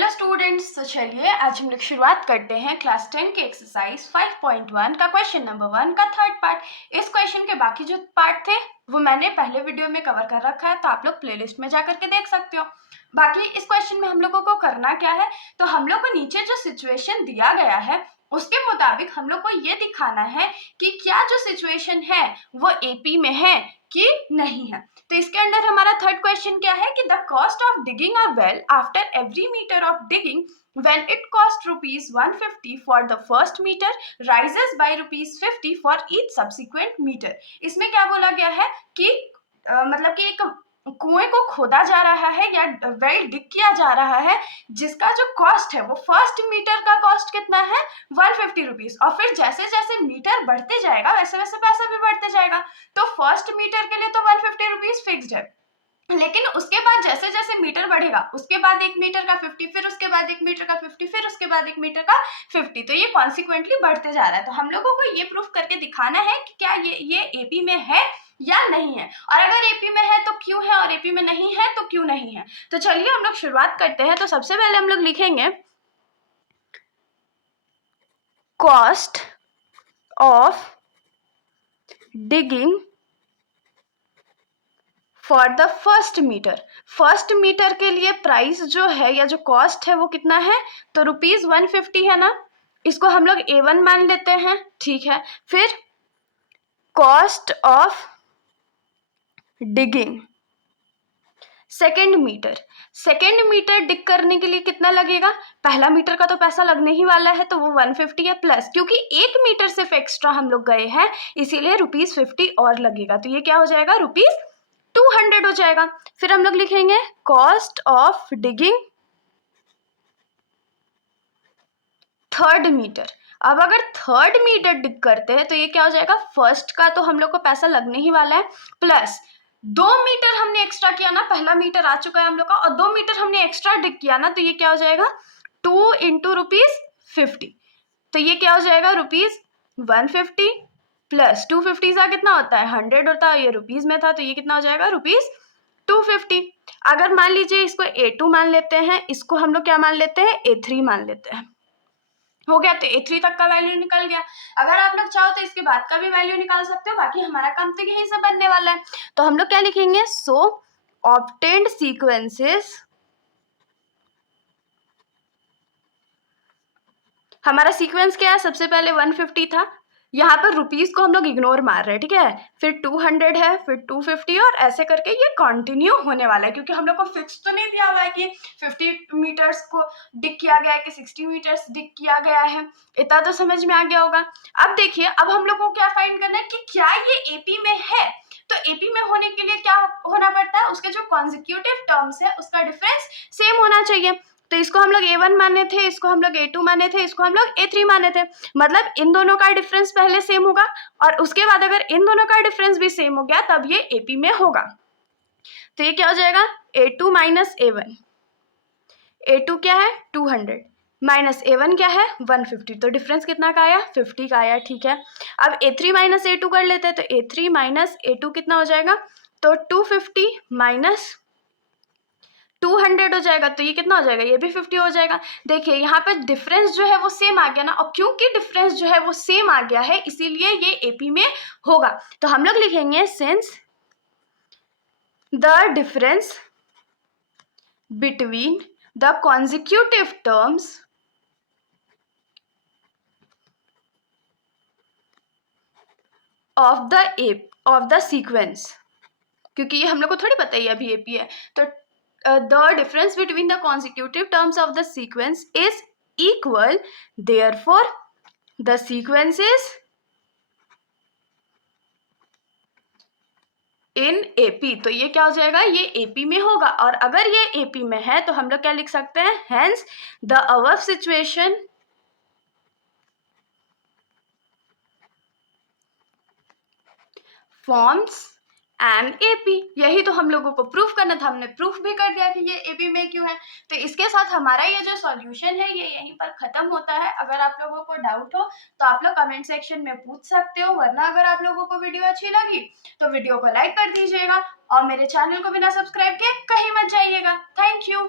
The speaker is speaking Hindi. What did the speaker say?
हेलो स्टूडेंट्स, तो चलिए आज हम लोग शुरुआत करते हैं क्लास 10 के एक्सरसाइज 5.1 का क्वेश्चन नंबर 1 का थर्ड पार्ट। इस क्वेश्चन के बाकी जो पार्ट थे वो मैंने पहले वीडियो में कवर कर रखा है, तो आप लोग प्लेलिस्ट में जा करके देख सकते हो। बाकी इस क्वेश्चन में हम लोगों को करना क्या है, तो हम लोग को नीचे जो सिचुएशन दिया गया है उसके मुताबिक हम लोग को ये दिखाना है कि क्या जो सिचुएशन है वो एपी में है कि नहीं है। तो इसके अंदर हमारा थर्ड क्वेश्चन क्या है कि the cost of digging a well after every meter of digging when it cost rupees 150 for the first meter rises by rupees 50 for each subsequent meter। इसमें क्या बोला गया है कि मतलब कि एक कुएं को खोदा जा रहा है या वेल डिग किया जा रहा है जिसका जो कॉस्ट है वो फर्स्ट मीटर का कॉस्ट कितना है 150 रुपीज, और फिर जैसे जैसे मीटर बढ़ते जाएगा वैसे वैसे पैसा भी बढ़ते जाएगा। तो फर्स्ट मीटर के लिए तो 150 रुपीज फिक्स्ड है, लेकिन उसके बाद जैसे जैसे मीटर बढ़ेगा उसके बाद एक मीटर का 50, फिर उसके बाद एक मीटर का 50, फिर उसके बाद एक मीटर का 50, तो ये कॉन्सिक्वेंटली बढ़ते जा रहा है। तो हम लोगों को ये प्रूफ करके दिखाना है कि क्या ये एपी में है या नहीं है, और अगर एपी में है तो क्यों है, और एपी में नहीं है तो क्यों नहीं है। तो चलिए हम लोग शुरुआत करते हैं। तो सबसे पहले हम लोग लिखेंगे cost of digging for the first meter. First meter के लिए प्राइस जो है या जो कॉस्ट है वो कितना है, तो रुपीज 150 है ना, इसको हम लोग A1 मान लेते हैं, ठीक है। फिर cost of digging second metre, second metre dig करने के लिए कितना लगेगा, पहला मीटर का तो पैसा लगने ही वाला है तो वो 150 है, प्लस क्योंकि एक मीटर सिर्फ एक्स्ट्रा हम लोग गए हैं इसीलिए रुपीज 50 और लगेगा, तो ये क्या हो जाएगा रुपीज 200 हो जाएगा। फिर हम लोग लिखेंगे cost of digging third meter. अब अगर थर्ड मीटर डिग करते हैं तो ये क्या हो जाएगा, फर्स्ट का तो हम लोग को पैसा लगने ही वाला है, प्लस 2 मीटर हमने एक्स्ट्रा किया ना, पहला मीटर आ चुका है हम लोग का और 2 मीटर हमने एक्स्ट्रा डिग किया ना, तो ये क्या हो जाएगा 2 इंटू ₹50, तो ये क्या हो जाएगा ₹150 प्लस 250 का कितना होता है 100 होता है, ये रुपीज में था तो ये कितना हो जाएगा ₹250। अगर मान लीजिए इसको A2 मान लेते हैं, इसको हम लोग क्या मान लेते हैं A3 मान लेते हैं, हो गया, तो A3 तक का वैल्यू निकल गया। अगर आप लोग चाहो तो इसके बाद का भी वैल्यू निकाल सकते हो, बाकी हमारा काम तो यहीं से बनने वाला है। तो हम लोग क्या लिखेंगे, सो ऑब्टेन्ड सीक्वेंसेस, हमारा सीक्वेंस क्या है, सबसे पहले 150 था, यहाँ पर रुपीज को हम लोग इग्नोर मार रहे हैं, ठीक है, फिर 200 है, फिर 250 और ऐसे करके ये कंटिन्यू होने वाला है, क्योंकि हम लोग को फिक्स तो नहीं दिया हुआ है कि 50 मीटर्स को डिग किया गया है कि 60 मीटर्स डिग किया गया है। इतना तो समझ में आ गया होगा। अब देखिए, अब हम लोग को क्या फाइंड करना है कि क्या ये एपी में है। तो एपी में होने के लिए क्या होना पड़ता है, उसके जो कॉन्जिक्यूटिव टर्म्स है उसका डिफरेंस सेम होना चाहिए। तो इसको हम लोग A1 माने थे, इसको हम लोग A2 माने थे, इसको हम लोग A3 माने थे, मतलब इन दोनों का डिफरेंस पहले सेम होगा और उसके बाद अगर इन दोनों का डिफरेंस भी सेम हो गया तब ये एपी में होगा। तो ये क्या हो जाएगा A2 माइनस A1, A2 क्या है 200 माइनस A1 क्या है 150, तो डिफरेंस कितना का आया 50 का आया, ठीक है। अब A3 माइनस A2 कर लेते हैं, तो A3 माइनस A2 कितना हो जाएगा, तो 250 माइनस 200 हो जाएगा, तो ये कितना हो जाएगा, ये भी 50 हो जाएगा। देखिए यहाँ पे डिफरेंस जो है वो सेम आ गया ना, और क्योंकि डिफरेंस जो है वो सेम आ गया है इसीलिए ये एपी में होगा। तो हम लोग लिखेंगे since the difference between the consecutive terms of the sequence, क्योंकि ये हम लोग को थोड़ी पता है अभी एपी है, तो the difference between the consecutive terms of the sequence is equal, therefore the sequence is in AP। तो ये क्या हो जाएगा, ये AP में होगा, और अगर ये AP में है तो हम लोग क्या लिख सकते हैं, hence the above situation forms an AP. यही तो हम लोगों को प्रूफ करना था, हमने प्रूफ भी कर दिया कि ये एपी में क्यों है। तो इसके साथ हमारा ये जो सॉल्यूशन है ये यहीं पर खत्म होता है। अगर आप लोगों को डाउट हो तो आप लोग कमेंट सेक्शन में पूछ सकते हो, वरना अगर आप लोगों को वीडियो अच्छी लगी तो वीडियो को लाइक कर दीजिएगा और मेरे चैनल को बिना सब्सक्राइब किए कहीं मत जाइएगा। Thank you.